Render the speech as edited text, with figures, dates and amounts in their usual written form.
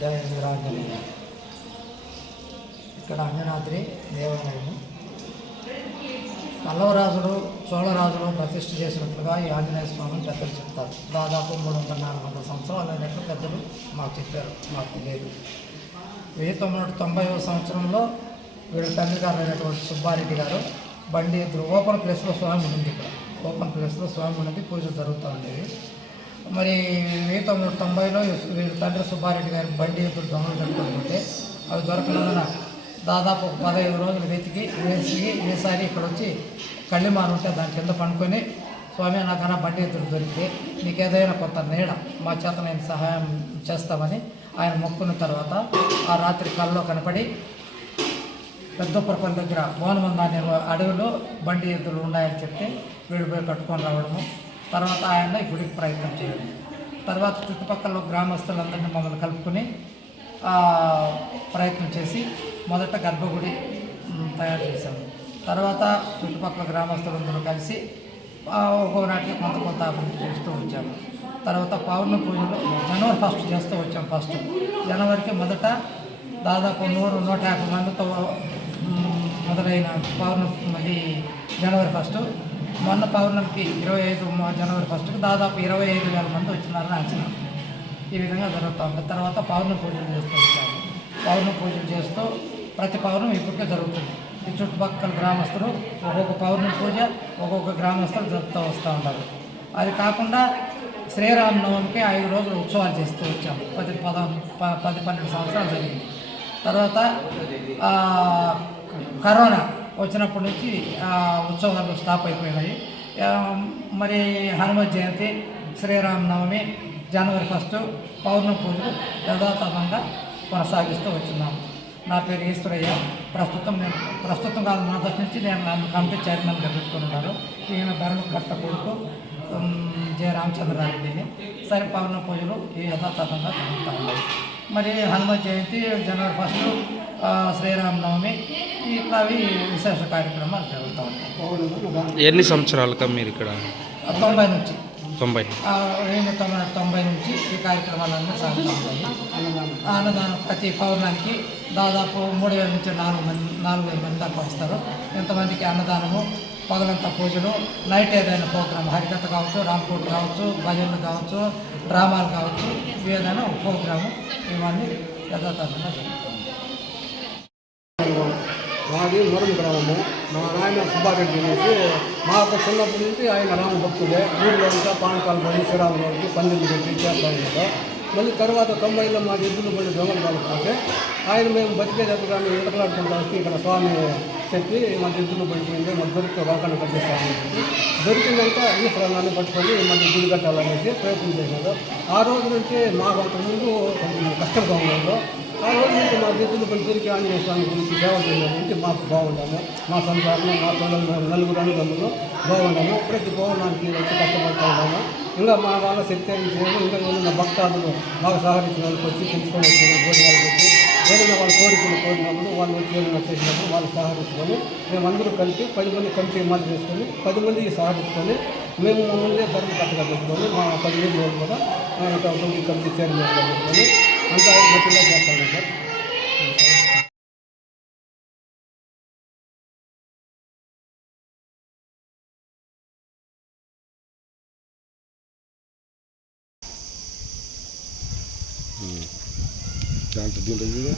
జయ వీరాంజనేయ. ఇక్కడ అంజనాద్రి దేవాలయము పల్లవరాజులు చోళరాజులు ప్రతిష్ఠ చేసినట్లుగా ఈ ఆంజనేయ స్వామిని పెద్దలు చెప్తారు. దాదాపు 300-400 సంవత్సరాలు అయినట్లు పెద్దలు మాకు చెప్పారు, మాకు తెలియదు. 1990వ సంవత్సరంలో వీళ్ళ తండ్రి గారు అయినటువంటి సుబ్బారెడ్డి గారు బండి ఎద్దులు ఓపెన్ ప్లేస్లో స్వామి ఉంది. ఇక్కడ ఓపెన్ ప్లేస్లో స్వామి ఉన్నది, పూజలు జరుగుతూ ఉండేవి. మరి 1990లో వీళ్ళ తండ్రి సుబ్బారెడ్డి గారి బండి ఎద్దులు దొంగలు కట్టుకుంటే అవి దొరకనందున దాదాపు 15 రోజులు వేసారి ఇక్కడ వచ్చి కళ్ళిమాను ఉంటే దాని కింద పండుకొని, స్వామి నాకన్నా బండి ఎద్దులు దొరికితే నీకు ఏదైనా కొంత నీడ మా చేత నేను సహాయం చేస్తామని ఆయన మొక్కున్న తర్వాత ఆ రాత్రి కళ్ళలో కనపడి పెద్దపురపల్లి దగ్గర భువనమంద అనే అడవిలో బండి ఎద్దులు ఉన్నాయని చెప్తే వీడు పోయి కట్టుకొని రావడము. తర్వాత ఆయన ఈ గుడికి ప్రయత్నం చేయడం. తర్వాత చుట్టుపక్కల గ్రామస్తులందరినీ మమ్మల్ని కలుపుకొని ప్రయత్నం చేసి మొదట గర్భగుడి తయారు చేశాము. తర్వాత చుట్టుపక్కల గ్రామస్తులందరూ కలిసి ఒక్కొక్కనాటికి కొంత అభివృద్ధి చేస్తూ వచ్చాము. తర్వాత పౌర్ణమి పూజలు జనవరి 1 చేస్తూ వచ్చాము. ఫస్ట్ జనవరికి మొదట దాదాపు 100-150 మందితో మొదలైన పౌర్ణమి జనవరి 1. మొన్న పౌర్ణమికి 25 జనవరి 1కి దాదాపు 25,000 మంది వచ్చినారని అంచనా. ఈ విధంగా జరుగుతూ ఉంటుంది. తర్వాత పౌర్ణమి పూజలు చేస్తూ వచ్చాము. పౌర్ణమి పూజలు చేస్తూ ప్రతి పౌర్ణమి ఇప్పటికే జరుగుతుంది. ఈ చుట్టుపక్కల గ్రామస్తులు ఒక్కొక్క పౌర్ణమి పూజ ఒక్కొక్క గ్రామస్తులు జరుపుతూ వస్తూ ఉంటారు. అది కాకుండా శ్రీరామనవమికి 5 రోజులు ఉత్సవాలు చేస్తూ వచ్చాము. 10-12 సంవత్సరాలు జరిగింది. తర్వాత కరోనా వచ్చినప్పటి నుంచి ఉత్సవాలు స్టాప్ అయిపోయినాయి. మరి హనుమత్ జయంతి, శ్రీరామనవమి, జనవరి 1 పౌర్ణమి పూజలు యథాతథంగా కొనసాగిస్తూ వచ్చున్నాము. నా పేరు ఈశ్వరయ్య. ప్రస్తుతం కాదు, మొదటి నుంచి నన్ను కమిటీ చైర్మన్గా పెట్టుకున్నాను. ఈయన ధర్మకర్త కొడుకు జె రామచంద్రారెడ్డిని. సరే, పౌర్ణమి పూజలు యథాతథంగా జరుగుతూ ఉన్నాయి. మరి హనుమత్ జయంతి, జనవరి 1, శ్రీరామనవమి, ఇట్లా విశేష కార్యక్రమాలు జరుగుతూ ఉంటాయి. ఎన్ని సంవత్సరాలుగా మీరు ఇక్కడ? 90 నుంచి 90 నుంచి ఈ కార్యక్రమాలన్నీ సాగుతూ ఉంటాయి. అన్నదానం ప్రతి పౌర్ణానికి దాదాపు 3,000 నుంచి 4,000 మంది దాకా వస్తారు. ఇంతమందికి అన్నదానము, పగలంతా పూజలు, నైట్ ఏదైనా ప్రోగ్రాం, హరికథ కావచ్చు, రాంపూట్ కావచ్చు, భజనలు కావచ్చు, డ్రామాలు కావచ్చు, ఏదైనా ప్రోగ్రాము, ఇవన్నీ యథాతథంగా జరుగుతుంది. మాది మురం గ్రామము. మా నాయన సుబ్బారెడ్డి అనేసి మాకు చిన్నప్పటి నుంచి ఆయన రామ భక్తుడే. ఊళ్ళో అంతా పానకాలు పడి శ్రీరాములకి పందిళ్ళు పెట్టి చేస్తూ ఉంటారు. మళ్ళీ తర్వాత 90లో మాకు ఎద్దులు పడి దొంగలు కాకపోతే ఆయన మేము బతికే జరుగుతాను ఎడకలాడుకుంటూ వస్తే ఇక్కడ స్వామి చెప్పి మాకు ఎద్దులు పడిపోయింది, మాకు దొరికితే వాకను కట్టిస్తామని చెప్పి దొరికిందంతా ఈశ్వరాన్ని పట్టుకొని మళ్ళీ గుడి కట్టాలనేసి ప్రయత్నం చేశారు. ఆ రోజు నుంచి మాకు అంతకుముందు కొంచెం కష్టంగా ఉండదు. ఆ రోజు నుంచి మా ఎద్దులు పడి దొరికి ఆంజనేయ స్వామి గురించి సేవ చేయడానికి మాకు బాగుంటాము. మా సంసారం, మా పిల్లలు, 4 అన్నదమ్ములు బాగున్నాము. ప్రతి పౌర్ణానికి వచ్చి కష్టపడుతూ ఉన్నాము. ఇంకా మా వాళ్ళ శక్తి ఏం చేయము. ఇంకా ఏమైనా భక్తాదులు మాకు సహకరించిన వాళ్ళకి వచ్చి తెలుసుకొని వచ్చిన భోజనాలకు వచ్చి ఏదైనా వాళ్ళ కోరికలు కోరినప్పుడు వాళ్ళు వచ్చి ఏదైనా చేసినప్పుడు వాళ్ళు సహకరించుకొని మేమందరూ కలిపి 10 మంది కమిటీ మాట చేసుకొని 10 మందికి సహకరించుకొని మేము ముందే ధర్మకర్తగా పెట్టుకొని మా 15 రోజులు కూడా కమిటీ చైర్మన్గా పెట్టుకొని అంతా గట్టిగా చేస్తాను సార్. దాంట్లో దీంట్లో